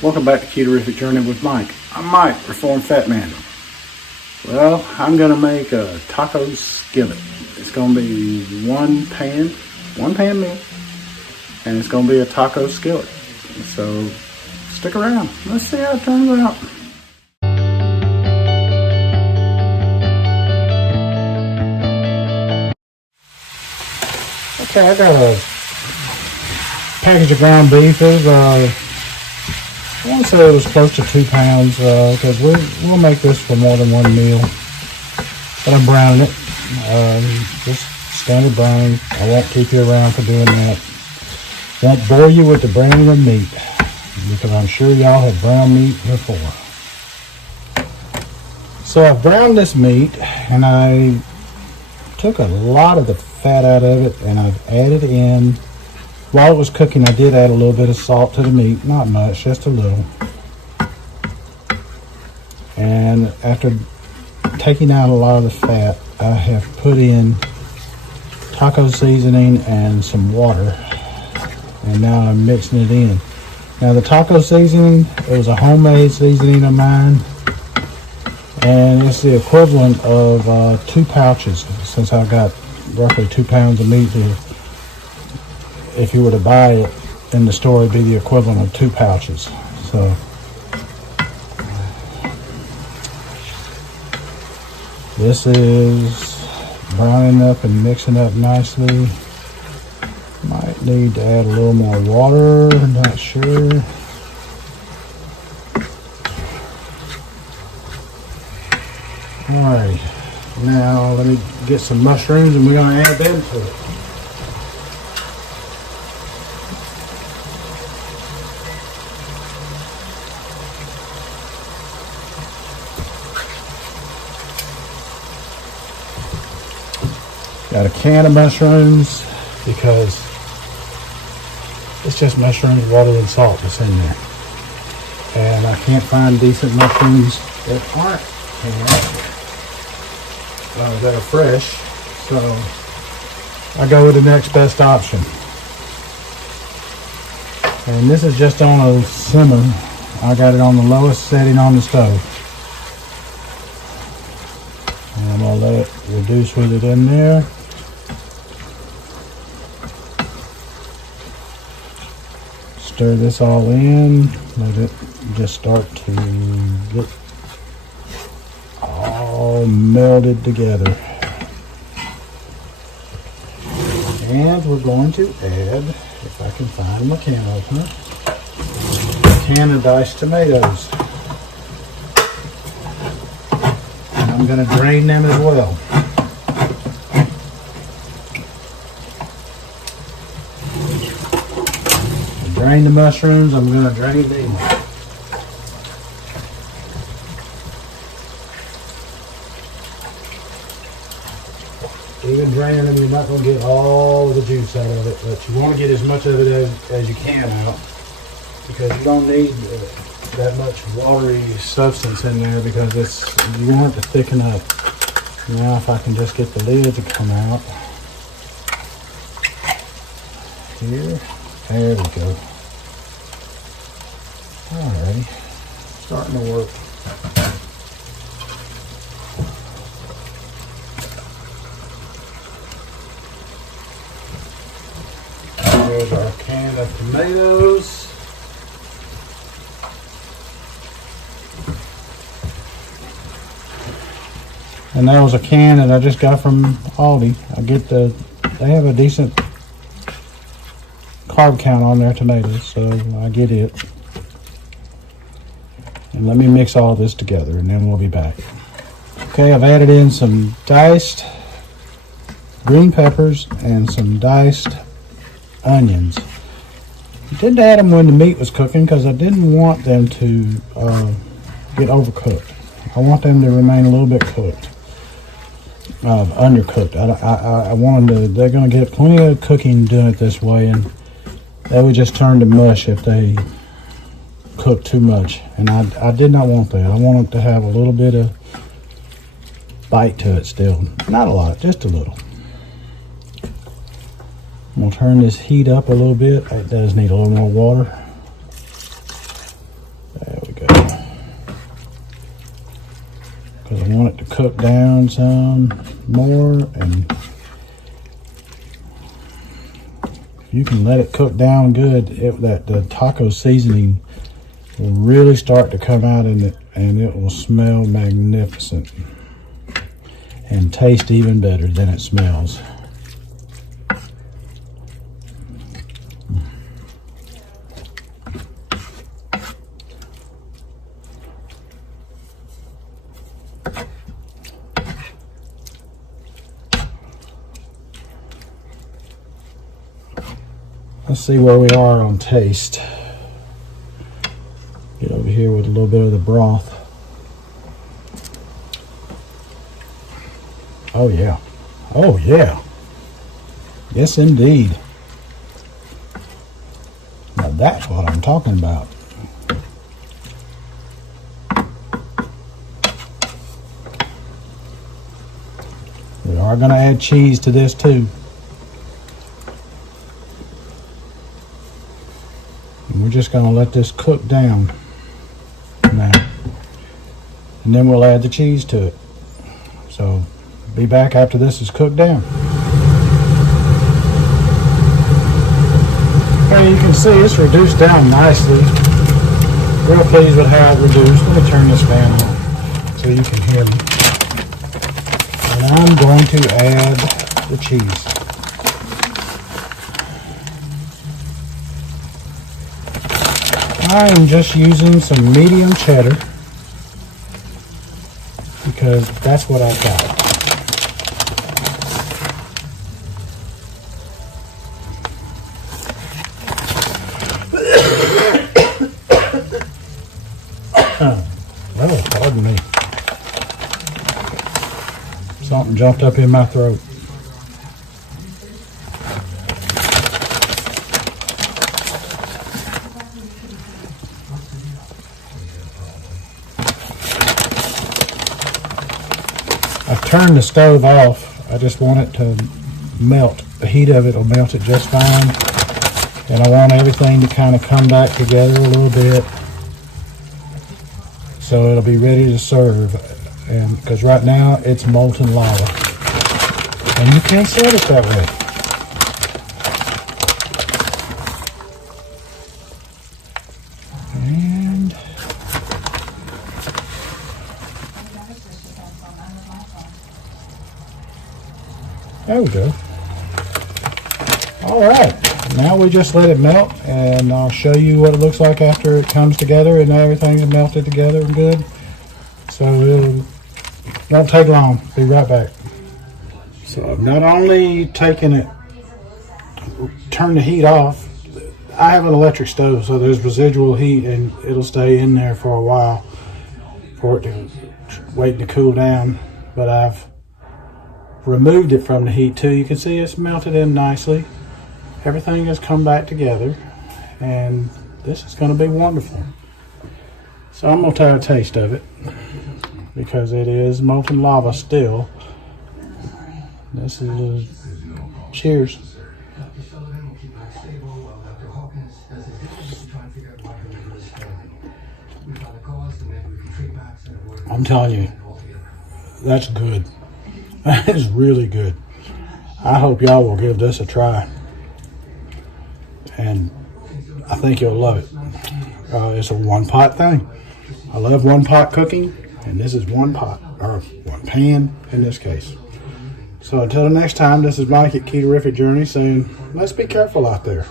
Welcome back to Ketorific Journey with Mike. I'm Mike, Reformed Fat Man. Well, I'm going to make a taco skillet. It's going to be one pan meal, and it's going to be a taco skillet. So stick around. Let's see how it turns out. Okay, I got a package of ground beef. I want to say it was close to 2 pounds because we'll make this for more than one meal. But I'm browning it, just standard browning. I won't keep you around for doing that. Won't bore you with the browning of meat because I'm sure y'all have browned meat before. So I've browned this meat and I took a lot of the fat out of it and I've added in. While it was cooking, I did add a little bit of salt to the meat. Not much, just a little. And after taking out a lot of the fat, I have put in taco seasoning and some water. And now I'm mixing it in. Now the taco seasoning, it was a homemade seasoning of mine. And it's the equivalent of 2 pouches, since I've got roughly 2 pounds of meat here. If you were to buy it in the store, it'd be the equivalent of 2 pouches. So this is browning up and mixing up nicely. Might need to add a little more water, not sure. Alright, now let me get some mushrooms and we're going to add them to it. Got a can of mushrooms because it's just mushrooms, water, and salt that's in there. And I can't find decent mushrooms that aren't that are fresh. So I go with the next best option. And this is just on a simmer. I got it on the lowest setting on the stove. And I'm going to let it reduce with it in there. Stir this all in, let it just start to get all melded together. And we're going to add, if I can find my can opener, a can of diced tomatoes. And I'm going to drain them as well. Drain the mushrooms, I'm going to drain these. Even draining them, you're not going to get all of the juice out of it, but you want to get as much of it as you can out, because you don't need that much watery substance in there, because you want it to thicken up. Now if I can just get the lid to come out. Here, there we go. Alrighty, starting to work. There's our can of tomatoes. And that was a can that I just got from Aldi. They have a decent carb count on their tomatoes, so I get it. And let me mix all this together and then we'll be back. Okay, I've added in some diced green peppers and some diced onions. I didn't add them when the meat was cooking because I didn't want them to get overcooked. I want them to remain a little bit cooked, undercooked. I want them to, they're going to get plenty of cooking doing it this way, and they would just turn to mush if they cook too much. And I did not want that. I want it to have a little bit of bite to it still. Not a lot, just a little. I'm going to turn this heat up a little bit. It does need a little more water. cook down some more, and if you can let it cook down good, the taco seasoning will really start to come out in it, and it will smell magnificent and taste even better than it smells. Let's see where we are on taste. Get over here with a little bit of the broth. Oh yeah. Oh yeah. Yes indeed. Now that's what I'm talking about. We are going to add cheese to this too. And we're just going to let this cook down now. And then we'll add the cheese to it. So be back after this is cooked down. Okay, you can see it's reduced down nicely. Real pleased with how it reduced. Let me turn this fan on so you can hear me. And I'm going to add the cheese. I am just using some medium cheddar because that's what I've got. Oh, pardon me. Something jumped up in my throat. I've turned the stove off. I just want it to melt. The heat of it will melt it just fine. And I want everything to kind of come back together a little bit, so it'll be ready to serve. And because right now it's molten lava, and you can't serve it that way. And there we go. All right, now we just let it melt, and I'll show you what it looks like after it comes together and everything's melted together and good. So it won't take long. Be right back. So I've not only taken it, turned the heat off. I have an electric stove, so there's residual heat, and it'll stay in there for a while for it to wait to cool down. But I've removed it from the heat too. You can see it's melted in nicely. Everything has come back together, and this is going to be wonderful. So I'm going to try a taste of it because it is molten lava still. This is cheers. I'm telling you, that's good. That is really good. I hope y'all will give this a try, and I think you'll love it. It's a one-pot thing. I love one-pot cooking, and this is one pot, or one pan in this case. So until the next time, this is Mike at Ketorific Journey saying, let's be careful out there.